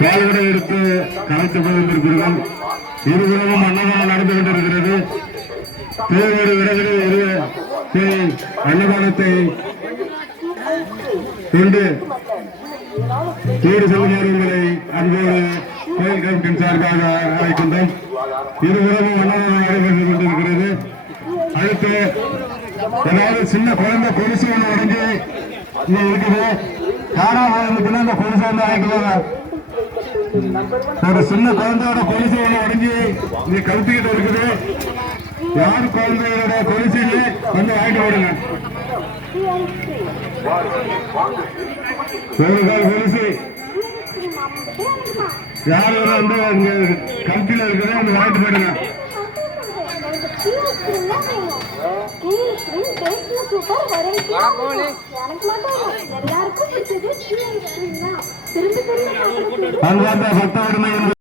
பேர்களை எடுத்து கலைத்துக் கொண்டிருக்கிறோம். இருபுறமும் அன்னதானம் நடந்து கொண்டிருக்கிறது. தேவையான விரைவில் அன்னதானத்தை கொண்டு வீடு செல்லுமாறு உங்களை அன்போடு கோயில் கமிட்டியின் சார்பாக அழைக்கின்றோம். இருபுறமும் அன்னதானம் நடைபெற்றுக் கொண்டிருக்கிறது. அடுத்து ஏதாவது சின்ன குழந்தை கொலுசு ஒன்று உடஞ்சி இருக்குது. காணாமல் அந்த கொலுசு வந்து வாங்கிக்குவாங்க. ஒரு சின்ன குழந்தையோட கொலுசு ஒன்று உடஞ்சி இங்க கழுத்துக்கிட்டு இருக்குது. யார் குழந்தையோட கொலுசு வந்து வாங்கிட்டு ஓடுங்க. ஒரு கால் கொலுசு யார் வந்து அங்க கழுத்துல இருக்குது வந்து வாங்கிட்டு போயிடுங்க. பக்த உரிமை